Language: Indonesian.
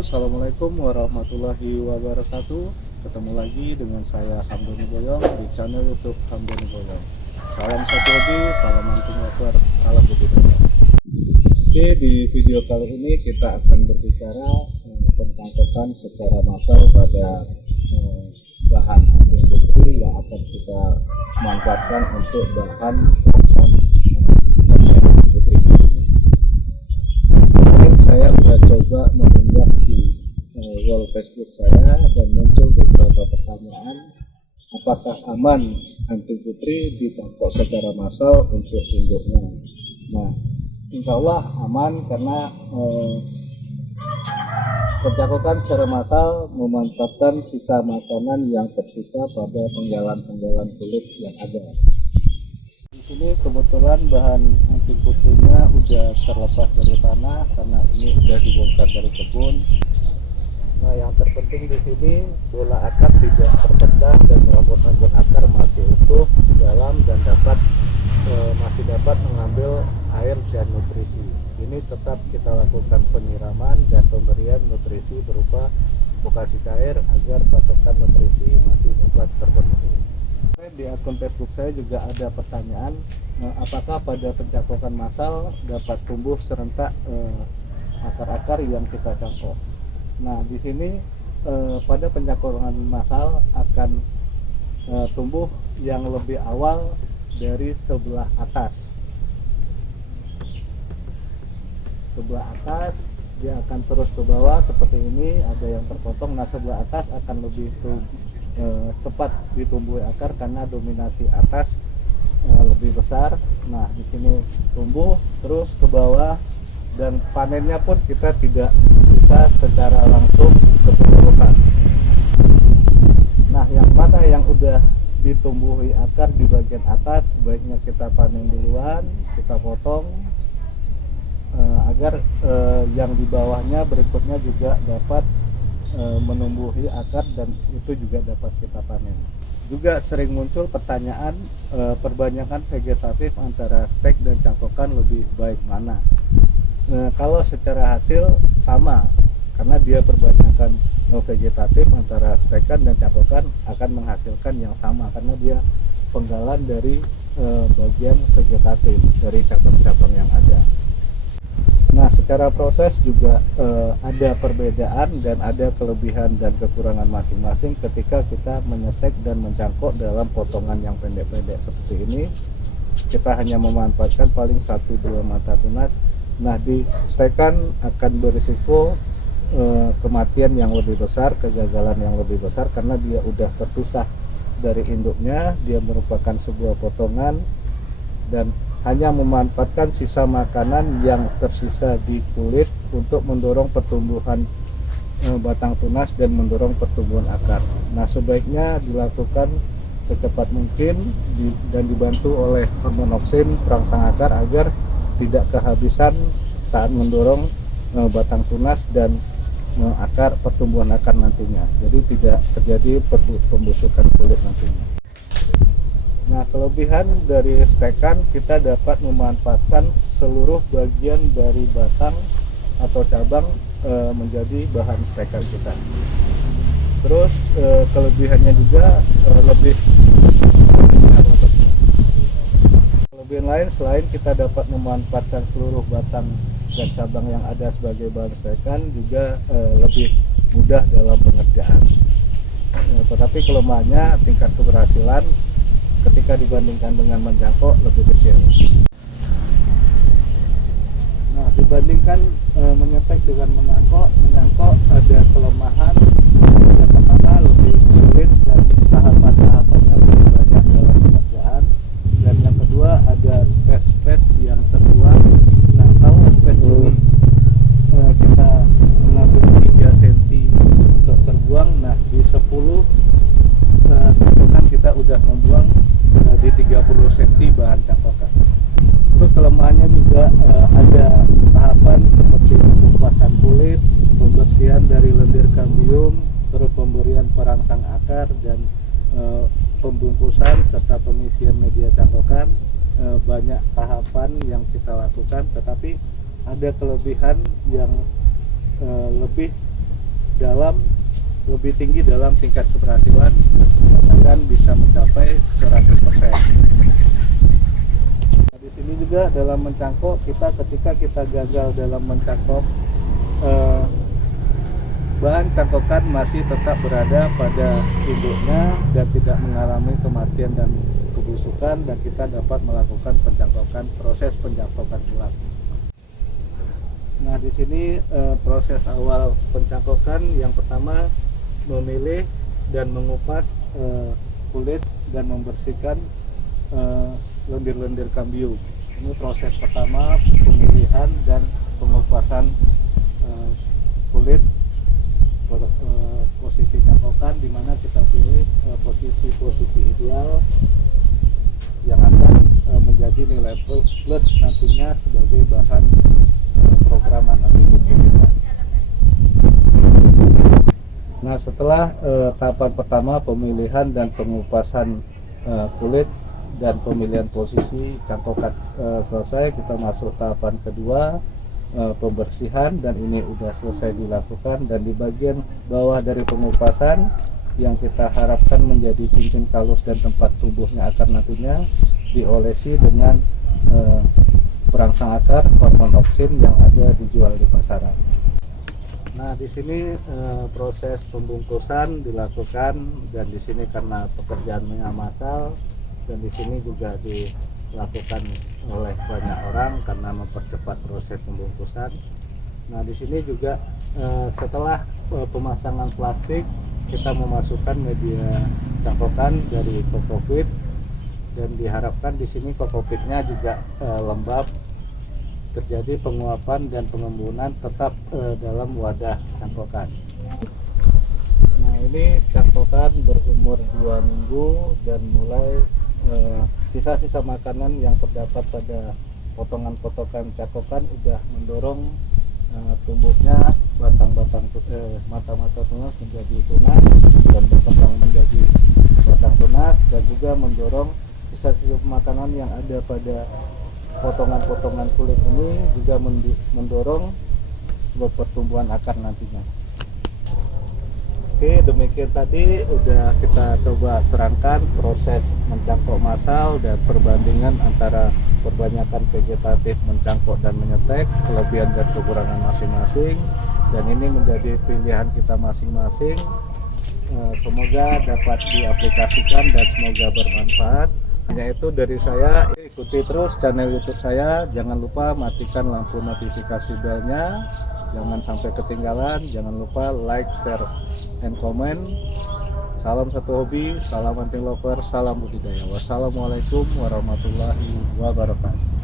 Assalamualaikum warahmatullahi wabarakatuh. Ketemu lagi dengan saya Hamdoni Boyong di channel YouTube Hamdoni Boyong. Salam satu lagi, salam antum wabar, salam budidaya. Oke, di video kali ini kita akan berbicara tentang pencangkokan secara massal pada bahan industri yang akan kita manfaatkan untuk bahan putri. Saya sudah coba mengunggah di wall Facebook saya dan muncul beberapa pertanyaan, apakah aman anti putri dicangkok secara massal untuk induknya. Nah, insya Allah aman karena pencangkokan secara massal memanfaatkan sisa makanan yang tersisa pada penggalan-penggalan kulit yang ada. Di sini kebetulan bahan anti putrinya udah terlepas dari tanah karena ini udah dibongkar dari kebun. Nah, yang terpenting di sini bola akar tidak terpecah dan rambut-rambut akar masih utuh dalam dan masih dapat mengambil air dan nutrisi. Ini tetap kita lakukan penyiraman dan pemberian nutrisi berupa bokasi cair agar pasokan nutrisi masih dapat terpenuhi. Di akun Facebook saya juga ada pertanyaan, apakah pada pencangkokan massal dapat tumbuh serentak akar-akar yang kita cangkok. Nah, di sini pada pencangkokan massal akan tumbuh yang lebih awal dari sebelah atas. Sebelah atas dia akan terus ke bawah seperti ini, ada yang terpotong. Nah, sebelah atas akan lebih cepat ditumbuhi akar karena dominasi atas lebih besar. Nah, di sini tumbuh terus ke bawah dan panennya pun kita tidak bisa secara langsung keseluruhan. Nah, yang mana yang udah ditumbuhi akar di bagian atas sebaiknya kita panen duluan, kita potong agar yang di bawahnya berikutnya juga dapat menumbuhi akar dan itu juga dapat kita panen. Juga sering muncul pertanyaan perbanyakan vegetatif antara stek dan cangkokan lebih baik mana. Kalau secara hasil sama, karena dia perbanyakan vegetatif antara stekan dan cangkokan akan menghasilkan yang sama karena dia penggalan dari bagian vegetatif dari cabang-cabang yang ada. Nah, secara proses juga ada perbedaan dan ada kelebihan dan kekurangan masing-masing ketika kita menyetek dan mencangkok dalam potongan yang pendek-pendek seperti ini. Kita hanya memanfaatkan paling 1-2 mata tunas. Nah, di stekan akan berisiko kematian yang lebih besar, kegagalan yang lebih besar karena dia udah terpisah dari induknya, dia merupakan sebuah potongan dan hanya memanfaatkan sisa makanan yang tersisa di kulit untuk mendorong pertumbuhan batang tunas dan mendorong pertumbuhan akar. Nah, sebaiknya dilakukan secepat mungkin dan dibantu oleh hormonoksin perangsang akar agar tidak kehabisan saat mendorong batang tunas dan akar, pertumbuhan akar nantinya. Jadi tidak terjadi pembusukan kulit nantinya. Nah, kelebihan dari stekan kita dapat memanfaatkan seluruh bagian dari batang atau cabang menjadi bahan stekan kita. Terus kelebihannya juga kelebihan lain selain kita dapat memanfaatkan seluruh batang dan cabang yang ada sebagai bahan stekan juga lebih mudah dalam pengerjaan. Tetapi kelemahannya tingkat keberhasilan ketika dibandingkan dengan mencangkok lebih kecil. Nah, dibandingkan menyetek dengan menyangkok ada kelemahan. Yang pertama lebih sulit dan tahapan-tahapannya lebih banyak dalam pengerjaan. Dan yang kedua ada space yang terbuang. Nah, kalau space ini kita mengambil 3 cm untuk terbuang, nah di 10 cangkokan kita udah membuang di 30 cm bahan cangkokan. Terus kelemahannya juga ada tahapan seperti pengupasan kulit, pembersihan dari lendir kambium, terus pemberian perangsang akar dan pembungkusan serta pengisian media cangkokan. Banyak tahapan yang kita lakukan, tetapi ada kelebihan yang lebih lebih tinggi dalam tingkat keberhasilan, dan bisa mencapai 100%. Nah, di sini juga dalam mencangkok, ketika kita gagal dalam mencangkok, bahan cangkokan masih tetap berada pada induknya dan tidak mengalami kematian dan kebusukan, dan kita dapat melakukan proses pencangkokan ulang. Nah, di sini proses awal pencangkokan yang pertama memilih dan mengupas kulit dan membersihkan lendir-lendir kambium. Ini proses pertama, pemilihan dan pengupasan kulit, posisi cangkokan, di mana kita pilih posisi ideal yang akan menjadi nilai plus nantinya sebagai bahan programan aplikasi kita. Nah, setelah tahapan pertama pemilihan dan pengupasan kulit dan pemilihan posisi cangkokan selesai, kita masuk tahapan kedua, pembersihan, dan ini sudah selesai dilakukan. Dan di bagian bawah dari pengupasan yang kita harapkan menjadi cincin kalus dan tempat tumbuhnya akar nantinya diolesi dengan perangsang akar hormon oksin yang ada dijual di pasaran. Nah, di sini proses pembungkusan dilakukan, dan di sini karena pekerjaannya massal, dan di sini juga dilakukan oleh banyak orang karena mempercepat proses pembungkusan. Nah, di sini juga setelah pemasangan plastik, kita memasukkan media cangkokan dari kokopit, dan diharapkan di sini kokopitnya juga lembab, terjadi penguapan dan pengembunan tetap dalam wadah cangkokan. Nah, ini cangkokan berumur 2 minggu dan mulai sisa-sisa makanan yang terdapat pada potongan-potongan cangkokan udah mendorong tumbuhnya batang-batang mata-mata tunas menjadi tunas dan berkembang menjadi batang tunas, dan juga mendorong sisa-sisa makanan yang ada pada potongan-potongan kulit ini juga mendorong pertumbuhan akar nantinya. Oke, demikian tadi udah kita coba terangkan proses mencangkok massal dan perbandingan antara perbanyakan vegetatif, mencangkok dan menyetek, kelebihan dan kekurangan masing-masing, dan ini menjadi pilihan kita masing-masing. Semoga dapat diaplikasikan dan semoga bermanfaat. Hanya itu dari saya, ikuti terus channel YouTube saya, jangan lupa matikan lampu notifikasi belnya, jangan sampai ketinggalan, jangan lupa like, share, and comment. Salam satu hobi, salam hunting lover, salam budidaya. Wassalamualaikum warahmatullahi wabarakatuh.